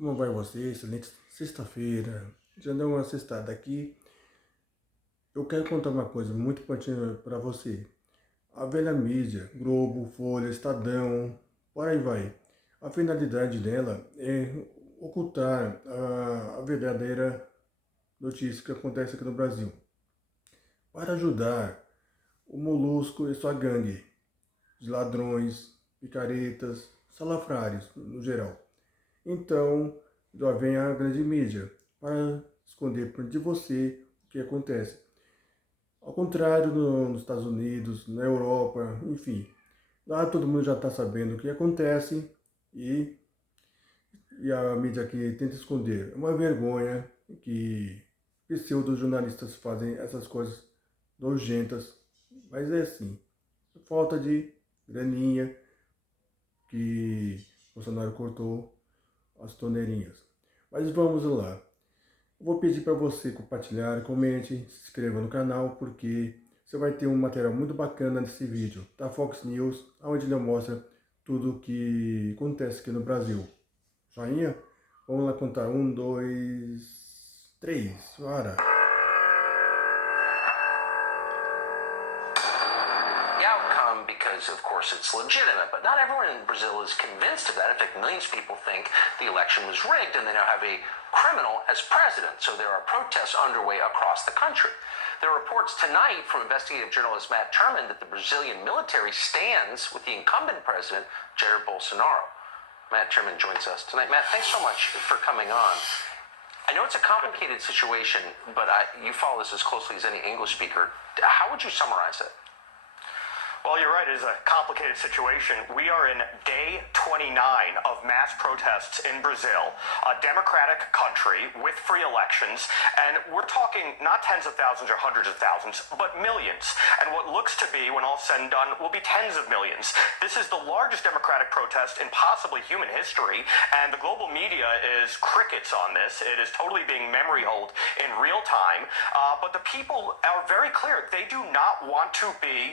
Como vai você? Excelente sexta-feira. Já deu uma sextada aqui. Eu quero contar uma coisa muito importante para você. A velha mídia, Globo, Folha, Estadão, por aí vai. A finalidade dela é ocultar a verdadeira notícia que acontece aqui no Brasil. Para ajudar o molusco e sua gangue de ladrões, picaretas, salafrários no geral. Então, já vem a grande mídia para esconder de você o que acontece. Ao contrário nos Estados Unidos, na Europa, enfim. Lá todo mundo já está sabendo o que acontece e a mídia aqui tenta esconder. É uma vergonha que pseudo-jornalistas fazem essas coisas nojentas. Mas é assim, falta de graninha que Bolsonaro cortou as torneirinhas. Mas vamos lá. Eu vou pedir para você compartilhar, comente, se inscreva no canal, porque você vai ter um material muito bacana nesse vídeo da Fox News, onde ele mostra tudo o que acontece aqui no Brasil. Joinha? Vamos lá contar. 1, 2, 3. Bora! Because, of course, it's legitimate, but not everyone in Brazil is convinced of that. In fact, millions of people think the election was rigged, and they now have a criminal as president. So there are protests underway across the country. There are reports tonight from investigative journalist Matt Turman that the Brazilian military stands with the incumbent president, Jair Bolsonaro. Matt Turman joins us tonight. Matt, thanks so much for coming on. I know it's a complicated situation, but you follow this as closely as any English speaker. How would you summarize it? Well, you're right. It is a complicated situation. We are in day 29 of mass protests in Brazil, a democratic country with free elections, and we're talking not tens of thousands or hundreds of thousands, but millions. And what looks to be, when all's said and done, will be tens of millions. This is the largest democratic protest in possibly human history, and the global media is crickets on this. It is totally being memory holed in real time, but the people are very clear. They do not want to be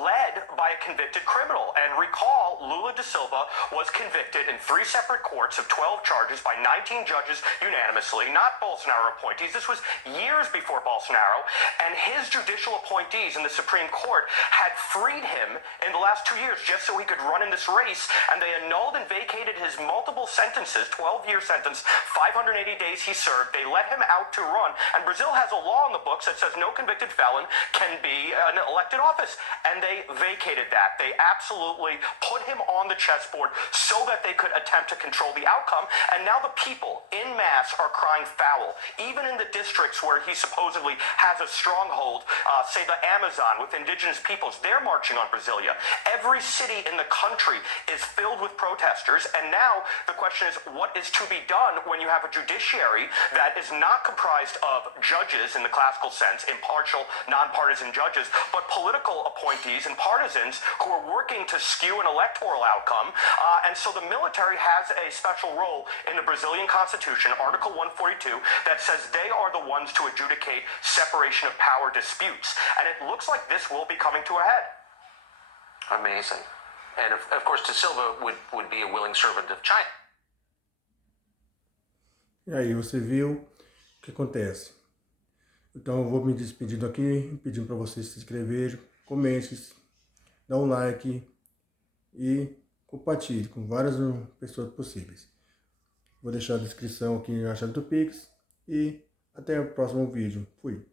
led by a convicted criminal. And recall, Lula da Silva was convicted in 3 separate courts of 12 charges by 19 judges unanimously, not Bolsonaro appointees. This was years before Bolsonaro, and his judicial appointees in the Supreme Court had freed him in the last 2 years just so he could run in this race, and they annulled and vacated his multiple sentences, 12-year sentence, 580 days he served. They let him out to run, and Brazil has a law in the books that says no convicted felon can be an elected office, and they vacated that. They absolutely put him on the chessboard so that they could attempt to control the outcome, and now the people in mass are crying foul. Even in the districts where he supposedly has a stronghold, say the Amazon with indigenous peoples, they're marching on Brasilia. Every city in the country is filled with protesters, and now the question is, what is to be done when you have a judiciary that is not comprised of judges in the classical sense, impartial, nonpartisan judges, but political appointees and partisans who are working to skew an electoral outcome. And so the military has a special role in the Brazilian Constitution, Article 142, that says they are the ones to adjudicate separation of power disputes. And it looks like this will be coming to a head. Amazing. And of course, da Silva would be a willing servant of China. E aí, você viu o que acontece? Então eu vou me despedindo aqui, pedindo para você se inscrever, comente, dá um like e compartilhe com várias pessoas possíveis. Vou deixar a descrição aqui na chave do Pix e até o próximo vídeo. Fui!